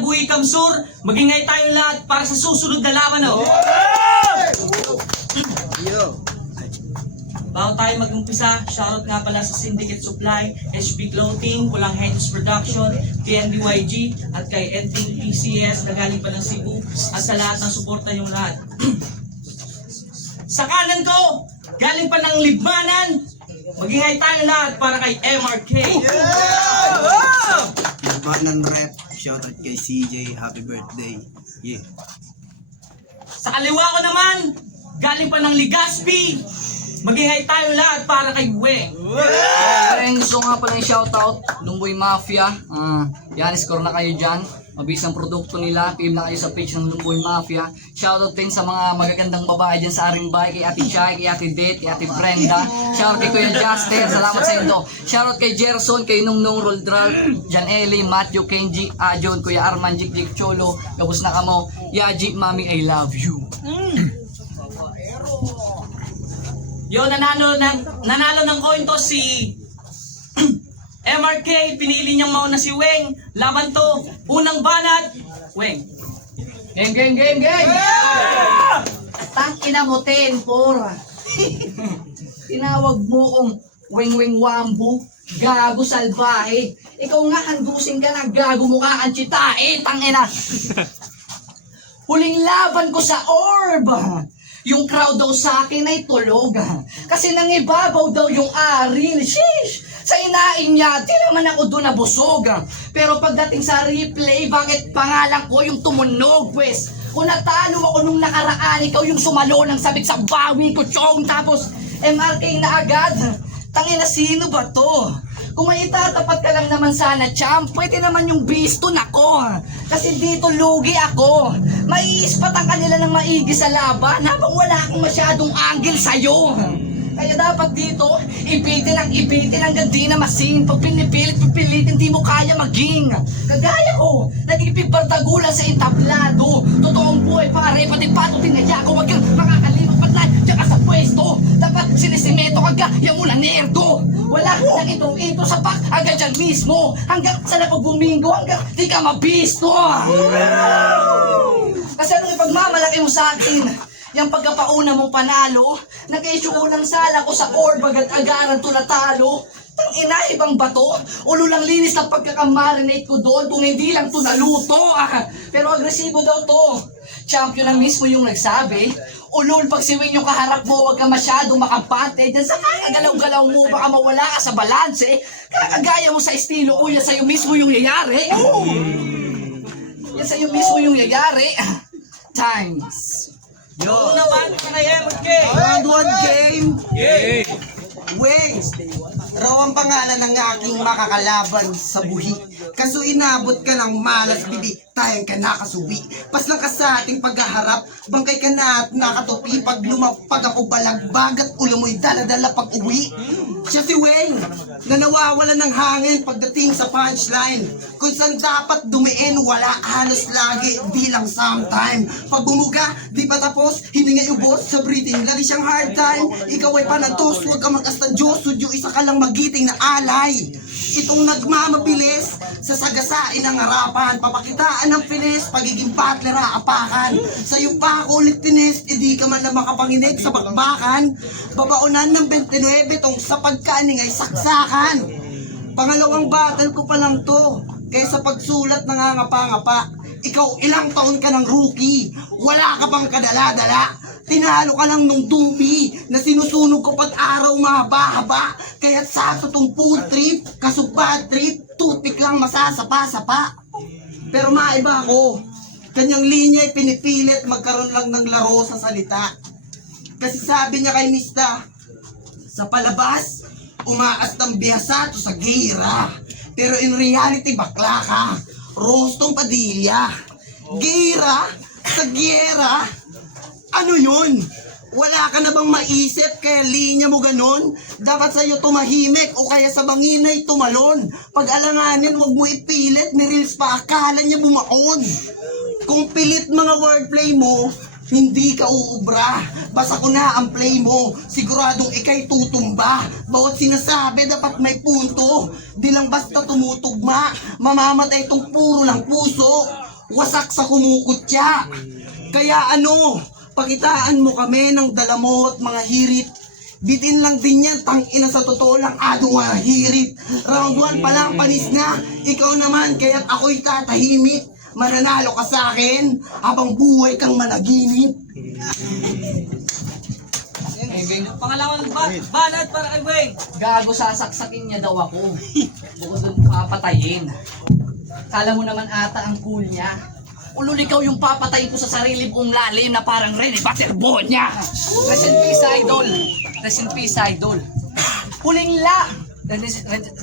Buhi Kamsur. Magingay tayo lahat para sa susunod na laban. Bago tayo mag-umpisa, shoutout nga pala sa Syndicate Supply, HB Clothing, Kulang Hentos Production, TNDYG, at kay Enting PCS na galing pa ng Cebu, at sa lahat ng suporta yung lahat. Sa kanan ko, galing pa ng Libmanan, magingay tayo lahat para kay MRK. Libmanan rep, shoutout kay CJ, happy birthday. Yeah. Sa kaliwa ko naman, galing pa ng Legazpi, magingay tayo lahat para kay Weng. Friends, gusto nga pala yung shoutout, Lumboy Mafia. Yan, score na kayo dyan. Mabis ang produkto nila, PM na kayo sa page ng Lumboy Mafia. Shoutout din sa mga magagandang babae dyan sa Arimbay, kay Ate Chay, kay Ate Det, kay Ate Brenda. Shoutout kay Kuya Juster, salamat sa inyo. Shoutout kay Gerson, kay Nungnung Roldral, Jan Eli, Matthew, Kenji, Ajon, Kuya Arman, Jik Jik Cholo, Gabos na kamo, Yaji, Mami, I love you. Yo, nanalo ng coin to si MRK. Pinili niyang mauna si Weng. Laban to, unang banat, Weng. Game! Tangina mo, Tenpor. Tinawag mo kong Weng Wambu, gago salbahe. Ikaw nga handusin ka na, gago mukha ang chitae, tangina. Huling laban ko sa orb. Yung crowd daw sa akin ay tulog. Kasi nangibabaw daw yung aril. Sheesh! Sa inain niya, di naman ako doon nabusog. Pero pagdating sa replay, bakit pangalan ko yung tumunog? Pwes, kung natalo ako nung nakaraan, ikaw yung sumalo ng sabit sa bawi ko, chong. Tapos, MRK na agad. Tangina, sino ba to? Kung may itatapat ka lang naman sana, champ, pwede naman yung biston ako. Kasi dito lugi ako. Maiispatan ka nila ng maigi sa laban habang wala akong masyadong angle sa'yo. Kaya dapat dito, ibitin hanggang di na masin. Pag pinipilit, di mo kaya maging. Kagaya ko, nagipigbardagulan sa entablado. Totoong buhay pare, pati pato tinaya ko. Wag kang makakalimot patlan, tsaka sa pwesto. Dapat sinisimeto kaga, yung mula nerdo. Wala nang itong sa pak, hanggang dyan mismo. Hanggang sa napagbumingo, hanggang di ka mabisto. Kasi anong ipagmamalaki mo sa akin? Yung pagkapauna mong panalo, nag-issue ko ng sala ko sa orb agad-agaran to natalo. Tangina, ibang bato. Ulo lang linis ng pagkakamarinate ko doon kung hindi lang to naluto. Pero agresibo daw to. Champion na mismo yung nagsabi. Ulol, pag siwing yung kaharap mo, wag ka masyadong makampante. Diyan sa kakagalaw-galaw mo, baka mawala ka sa balanse. Kakagaya mo sa estilo ko, yan sa'yo mismo yung yayari. Yan sa'yo mismo yung yayari. Times. Yo, naman ka na MRK. Round 1 game. Yeah. Weng, raw ang pangalan ng aking makakalaban sa buhi. Kaso inabot ka ng malas bibi, tayang ka nakasubi. Paslang ka sa ating paghaharap, bangkay ka na at nakatupi. Pag lumapag ako balagbag at ulo mo'y daladala pag uwi. Siya si Weng, na nawawala ng hangin pagdating sa punchline. Kung saan dapat dumiin, wala halos lagi, di lang sometime. Pag bumuga, di pa tapos, hindi nga ubos sa breathing. Lagi siyang hard time, ikaw ay panatos, huwag ka mag-asta Diyos, sudyo isa ka lang magiting na alay. Itong nagmamabilis, sa sagasain ng harapan, papakitaan ng finis, pagiging battler apakan. Sa'yo pa ako ulit tinis, hindi ka man na makapanginig sa bakbakan. Babaunan ng 29 tong sa pagkaning ay saksakan. Pangalawang battle ko pa lang to, kaysa pagsulat nangangapa-ngapa. Ikaw ilang taon ka ng rookie, wala ka bang kadala-dala. Tinalo ka lang nung tubi na sinusunog ko pag araw mahaba-haba. Kaya't sa totong food trip, kaso bad trip, toothpick lang masasapa-sapa. Pero maiba ako, kanyang linya ay pinipilit magkaroon lang ng laro sa salita. Kasi sabi niya kay Mista, sa palabas, umaas ng bihasato sa gira. Pero in reality, bakla ka. Rostong Padilla. Gira sa gira. Ano yun? Wala ka na bang maisip kaya linya mo ganon? Dapat sa'yo tumahimik o kaya sa banginay tumalon. Pag alanganin, wag mo ipilit, may reels pa akala niya bumaon. Kung pilit mga wordplay mo, hindi ka uubra. Basta ko na ang play mo, siguradong ikay tutumba. Bawat sinasabi dapat may punto, di lang basta tumutugma. Mamamatay tong puro lang puso. wasak sa kumukutya. Kaya pakitaan mo kami ng dala mo at mga hirit. Bitin lang din yan, tangina sa totoo lang, mga hirit. Round 1 pa lang, panis na. Ikaw naman, kaya't ako'y tatahimik. Mananalo ka sa akin, habang buhay kang managinip. Pangalawang banat para kay Weng. Gago, sasaksakin niya daw ako. Bukod doon papatayin. Kala mo naman ata ang cool niya. Ulul, ikaw yung papatayin ko sa sarili kong lalim na parang Rene Paterbonia. Rest in peace, idol. Rest in peace, idol. Huling la.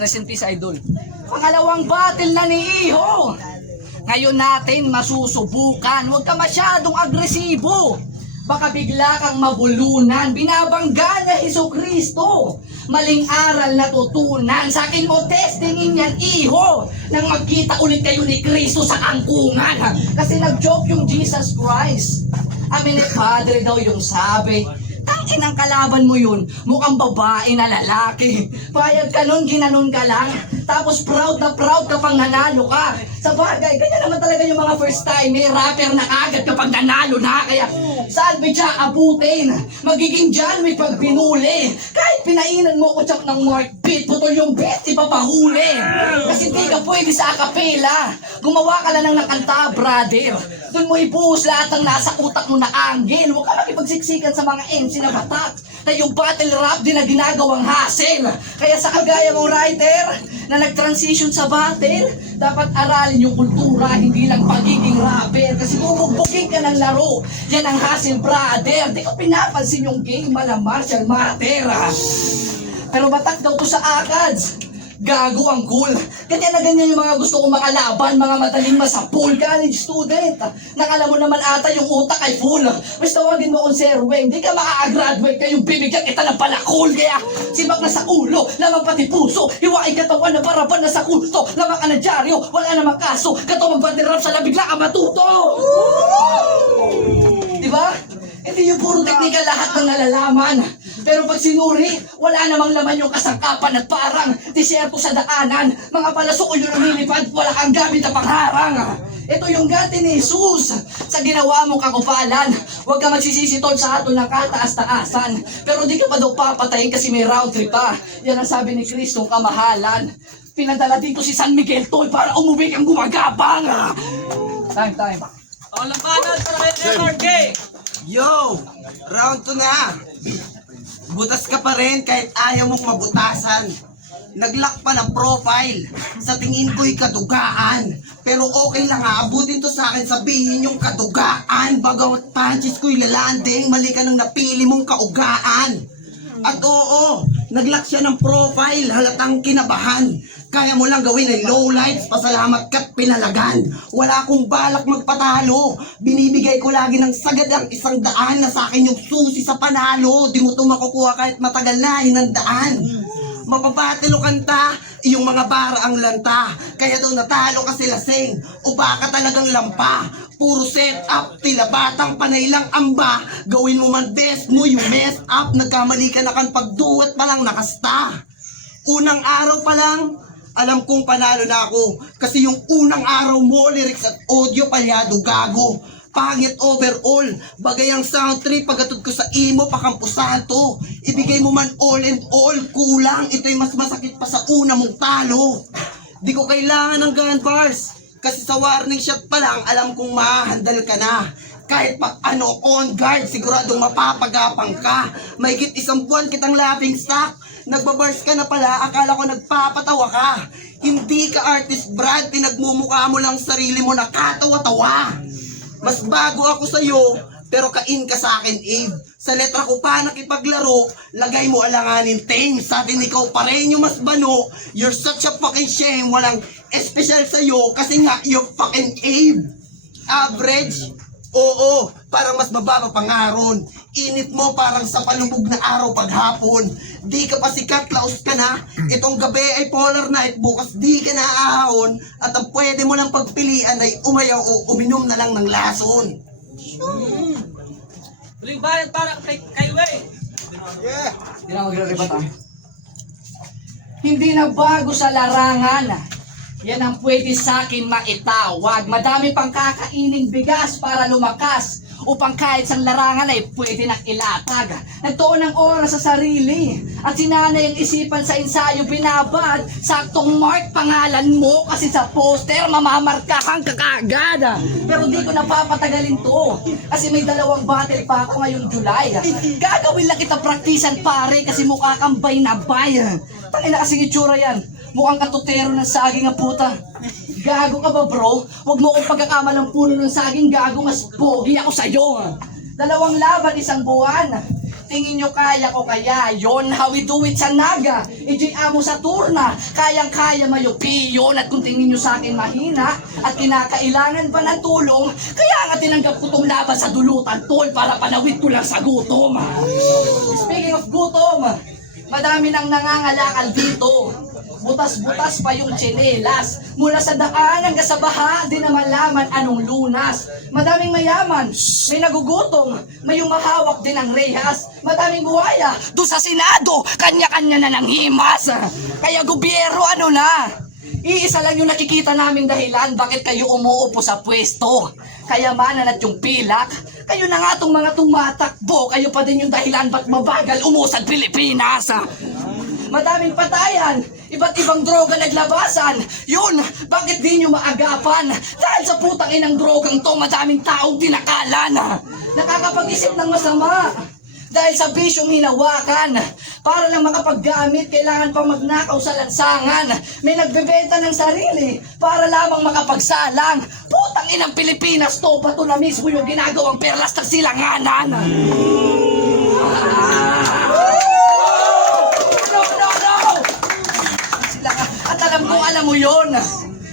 Rest in peace, idol. Pangalawang battle na ni Iho. Ngayon natin masusubukan. Huwag ka masyadong agresibo. Baka bigla kang mabulunan. Binabangga na Jesucristo. Maling aral na tutunan. Sa akin mo testingin yan, Iho. Nang magkita ulit kayo ni Cristo sa angkungan. Kasi nag-joke yung Jesus Christ. Amin ni Padre daw yung sabi. Tangin ang kalaban mo yun, mukhang babae na lalaki. Payag ka nun, ginanon ka lang. Tapos proud ka pang nanalo ka. Sa bagay, kanya naman talaga yung mga first time, may rapper na agad kapag nanalo na. Kaya salve siya abutin. Magiging John Wick pag pinuli. Kahit pinainan mo ko chak ng Mark Pitt, putol yung bet, ipapahuli. Kasi di ka pwede sa akapela. Gumawa ka lang ng nakanta, brother. Doon mo ibuhos lahat ng nasa utak mo na anggel. Huwag ka makipagsiksikan sa mga MC na batak. Na yung battle rap din na ginagawang hassle. Kaya sa kagaya mong writer na nag-transition sa battle, dapat aralin yung kultura, hindi lang pagiging rapper. Kasi bubugbukin ka ng laro. Yan ang hassle, brother. Di ko pinapansin yung game, mala martial matter. Pero batak daw to sa ACADS. Gago ang cool. Ganyan na ganyan yung mga gusto kong makalaban, mga madaling masapul, college student. Nakala mo naman ata yung utak ay full. Mas tawagin mo kung Sir Weng, di ka maka-graduate kayong bibigyan kita ng palakol. Kaya sibak na sa ulo, lamang pati puso, hiwain katawan na paraban na sa kulto. Lamang ka na dyaryo, wala namang kaso, kato magbandirap sa labigla ka matuto. Diba? Hindi yung puro teknika lahat ng nalalaman. Pero pag sinuri, wala namang laman yung kasangkapan at parang disyerto sa daanan. Mga palasok yung lumilipad, wala kang gamit na pangharang. Ito yung ganti ni Jesus sa ginawa mong kakupalan. Huwag ka magsisisi tol sa ato ng kataas-taasan. Pero di ka pa daw papatayin kasi may round trip pa. Yan ang sabi ni Kristong kamahalan. Pinadala dito si San Miguel tol para umuwi kang gumagabang. Time. Pangalawang banat para kay MRK. Yo! Round 2 na! Butas ka pa rin kahit ayaw mong mabutasan. Naglock pa ng profile. Sa tingin ko'y kadugaan. Pero okay lang abutin to sa akin, sabihin yung kadugaan. Bagamat punches ko'y lalanding, mali ka nang napili mong kaugaan. At oo, naglock siya ng profile, halatang kinabahan. Kaya mo lang gawin ay low lights, pasalamat ka't pinalagan. Wala akong balak magpatalo. Binibigay ko lagi ng sagad ang 100 na sa akin yung susi sa panalo. Di mo ito makukuha kahit matagal na hinandaan. Mapabatilo kanta, iyong mga bara ang lanta. Kaya daw natalo kasi lasing, o baka talagang lampa. Puro set up, tila batang panay lang amba. Gawin mo man best mo, yung mess up. Nagkamali ka na kan pagduwat pa lang nakasta. Unang araw pa lang, alam kong panalo na ako. Kasi yung unang araw mo, lyrics at audio palyado gago. Pangit overall, bagay ang sound trip, pagatod ko sa imo, pakampusan to. Ibigay mo man all and all, kulang. Ito'y mas masakit pa sa una mong talo. Di ko kailangan ng gun bars, kasi sa warning shot pa lang, alam kong mahandal ka na. Kahit pag on guard, siguradong mapapagapang ka. Mahigit 1 buwan kitang laughing stock. Nagbabars ka na pala, akala ko nagpapatawa ka. Hindi ka artist Brad, pinagmumukha mo lang sarili mo na katawa-tawa. Mas bago ako sa'yo, pero kain ka sa akin, Abe. Sa letra ko pa nakipaglaro, lagay mo alanganin tame. Sa atin ikaw pa rin yung mas bano. You're such a fucking shame, walang espesyal sa'yo, kasi nga you're fucking Abe. Average? Oo, parang mas mababa pang aron. Init mo parang sa palubog na araw paghapon. Di ka pa sikat, laos ka na. Itong gabi ay polar night, bukas di ka na aahon. At ang pwede mo lang pagpilian ay umayaw o uminom na lang ng lason. Huling banat para kay Weng. Hindi na magre-rebat ah. Hindi na bago sa larangan Yan ang pwede sa akin maitawag. Madami pang kakaining bigas para lumakas. Upang kahit sa larangan ay pwede nang ilatag. Nagtuon ng oras sa sarili. At sinanay ang isipan sa ensayo binabad. Saktong mark pangalan mo kasi sa poster mamamarkahan ka kaagad. Pero di ko napapatagalin to. Kasi may 2 battle pa ako ngayong July. Gagawin lang kita praktisan pare kasi mukha kang bay na bay. Tangina kasing itsura yan. Mukhang katutero ng saging ang puta. Gago ka ba bro? Huwag mo akong pagkakamalang puno ng saging, gago, mas pogi ako sa'yo. 2 laban, 1 buwan. Tingin nyo kaya ko kaya yon? How we do it sa Naga, EJ Amo sa Turna. Kayang-kaya mayupi yun. At kung tingin nyo sa akin mahina at kinakailangan pa ng tulong, kaya nga tinanggap ko tong laban sa dulutan tol para panawid ko lang sa gutom. Speaking of gutom, madami nang nangangalakal dito. Butas-butas pa yung tsinelas. Mula sa daan hanggang sa baha, di naman laman anong lunas. Madaming mayaman, may nagugutom, may umahawak din ng rehas. Madaming buhaya, doon sa Senado, kanya-kanya na ng himas. Kaya gobyerno ano na? Iisa lang yung nakikita naming dahilan bakit kayo umuupo sa pwesto. Kayamanan at yung pilak. Kayo na nga tong mga tumatakbo, kayo pa din yung dahilan ba't mabagal umusad Pilipinas. Madaming patayan, iba't ibang droga naglabasan. Yun, bakit di nyo maagapan? Dahil sa putang inang drogang to, madaming taong tinakalan. Nakakapag-isip ng masama. Dahil sa bisyong hinawakan. Para lang makapaggamit, kailangan pa magnakaw sa lansangan. May nagbebenta ng sarili para lamang makapagsalang. Putang inang Pilipinas to, bato na mismo yung ginagawang perlas ng silanganan. At alam mo yun.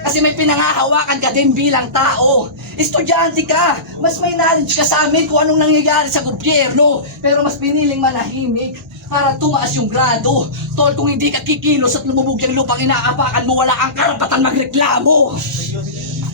Kasi may pinangahawakan ka din bilang tao. Estudyante ka, mas may knowledge ka sa amin kung anong nangyayari sa gobyerno. Pero mas piniling manahimik para tumaas yung grado. Tol, kung hindi ka kikilos at lumubog yung lupang inaapakan mo, wala kang karapatan magreklamo.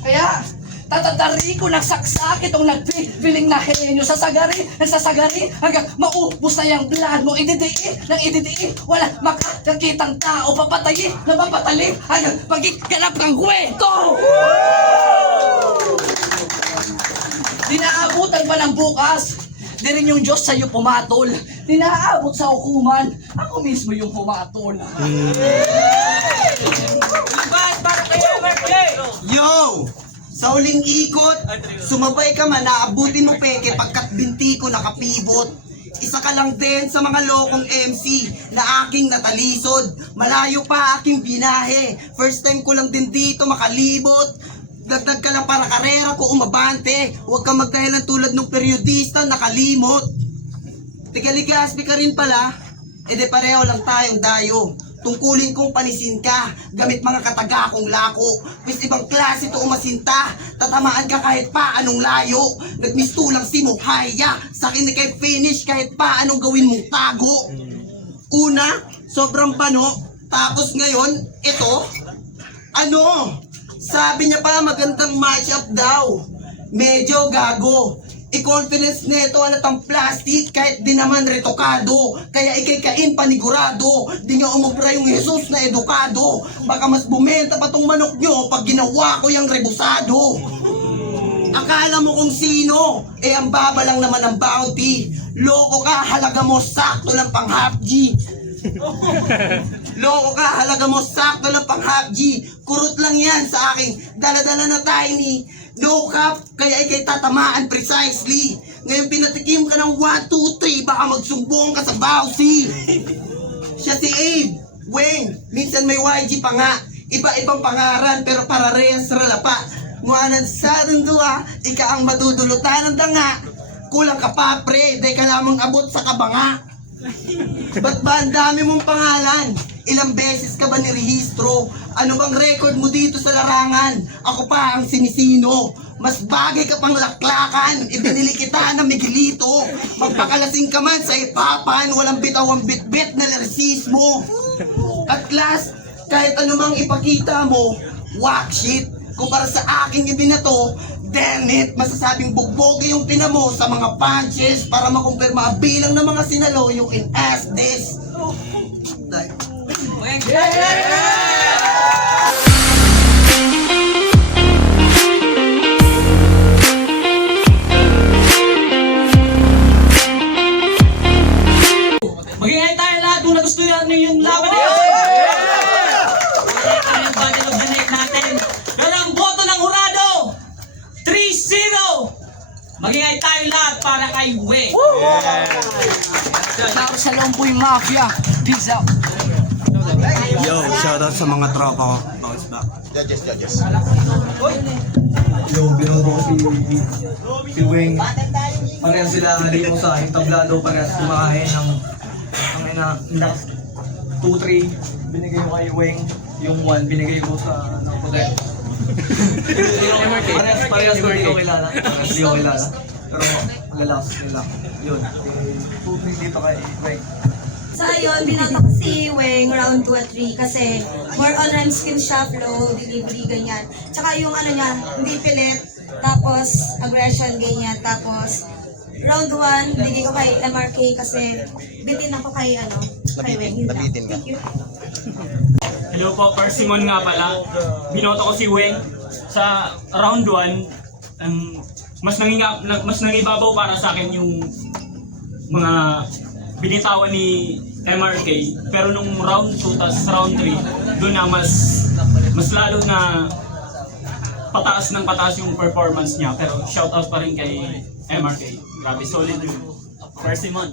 Kaya, tatadari ko ng saksak itong nagpiling na henyo sa sagari, hanggang maubos na yung blood mo, ididiin, wala makakakitang tao, papatayin, napapatali, hanggang magiganap kang kwento! Di naabutan pa ng bukas, di rin yung Diyos sa'yo pumatol, di naaabot sa hukuman, ako mismo yung pumatol. Yo! Sa uling ikot, sumabay ka man, naabutin mo peke pagkat binti ko nakapibot. Isa ka lang din sa mga lokong MC na aking natalisod. Malayo pa aking binahe, first time ko lang din dito makalibot. Dagdag ka lang para karera ko umabante. Huwag kang magdahilan tulad ng periodista nakalimot. Tiga-ligaspi ka rin pala, edi pareho lang tayong dayo. Tungkulin kong panisin ka, gamit mga kataga kong lako. Pis ibang klase to umasinta, tatamaan ka kahit pa anong layo. Nagmistulang si Muhaya, sa akin ni kay finish kahit pa anong gawin mong tago. Una, sobrang bano, tapos ngayon, ito, ano? Sabi niya pa magandang match-up daw. Medyo gago. I-confidence neto alatang plastic kahit di naman retokado. Kaya ikay-kain panigurado. Di nga umubra yung Jesus na edukado. Baka mas bumenta pa tong manok nyo pag ginawa ko yung rebusado. Akala mo kung sino? Eh ang baba lang naman ang bounty. Loko ka, halaga mo sakto lang pang half G. Loko ka, halaga mo sakto lang pang half G. Kurot lang yan sa aking dala-dala na tiny. No cap, kaya ikay tatamaan precisely. Ngayon pinatikim ka ng 1, 2, 3, baka magsumbong ka sa bawsi. Siya si Abe, Wayne, minsan may YG pa nga. Iba-ibang pangaran pero pararehas ralapa. Nguanan sa dundua, ika ang madudulutan ng danga. Kulang ka pa pre, day ka lamang abot sa kabanga. Ba't ba ang dami mong pangalan? Ilang beses ka ba nirehistro? Ano bang record mo dito sa larangan? Ako pa ang sinisino. Mas bagay ka pang laklakan. Ibinili kita ng Miguelito. Magpakalasing ka man sa ipapan. Walang bitawang bitbit na narsismo. At last, kahit anumang ipakita mo, whack shit. Kumpara sa aking ibinato, damn it, masasabing bugbogi yung tinamo sa mga punches para makumpirma ang bilang ng mga sinalo you can ask this. Yeah! Magingay tayo lahat para kay Weng. Para sa Lomboy Mafia. Peace out. Yo, shoutout sa mga tropa ko. Bounce back. Yo, binoto ko si Weng. Parehas sila dito sa aking tablado, parehas kumakain ng ina 2-3 binigay ko kay Weng, yung 1 binigay ko sa Pudet. Parehas ko dito kilala, parehas di ko kilala. Pero malalakas nila. Yun, 2-3 dito kay Weng. So ayun, binoto ko si Weng round 2 at 3 kasi more on rhyme skill siya, flow, delivery, ganyan. Tsaka yung ano niya, hindi pilit, tapos aggression, ganyan. Tapos round 1, bigay ko kay MRK kasi bitin ako kay Weng. Yun lang. Thank you. Hello po, Persimon nga pala. Binoto ko si Weng sa round 1. Mas nangibabaw para sa akin yung mga binitawan ni MRK. Pero nung round 2 tas round 3, doon na mas lalo na pataas yung performance niya. Pero shoutout pa rin kay MRK. Grabe, solid yun. Persimon.